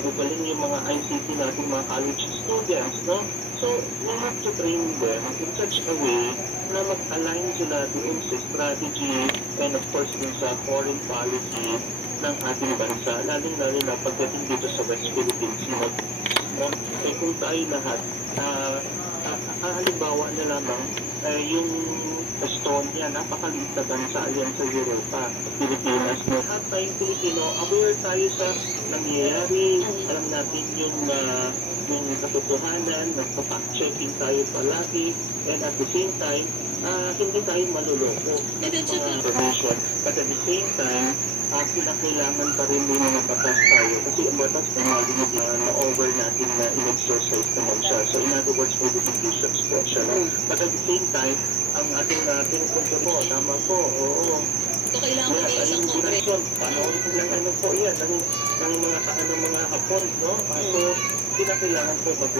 magagaling yung mga ICT natin, mga college students, no? So, we have to train them in such a way na mag-align sila doon sa strategy and of course dun sa foreign policy ng ating bansa, lalo-lalo na pagdating dito sa West Philippines. Eh kung tayo lahat, halimbawa na lamang, yung Estonia, napakaliit na bansa yan sa Europa, Pilipinas. No? Lahat tayong Pilipino, aware tayo sa nangyayari, alam natin yung katotohanan, nagpa-fact-checking tayo palagi, and at the same time, hindi tayo maluloko ng mga information. But at the same time, kinakailangan pa rin yung mga batas tayo. Kasi ang batas na over natin na in-exercise naman siya. So in other words, modifications po siya. But at the same time, ang ating pinupunto po, tama po, oo. So, kailangan may isang kongreso. Panoorin lang po yan, ng mga Hapon, no? So, kinakailangan po mag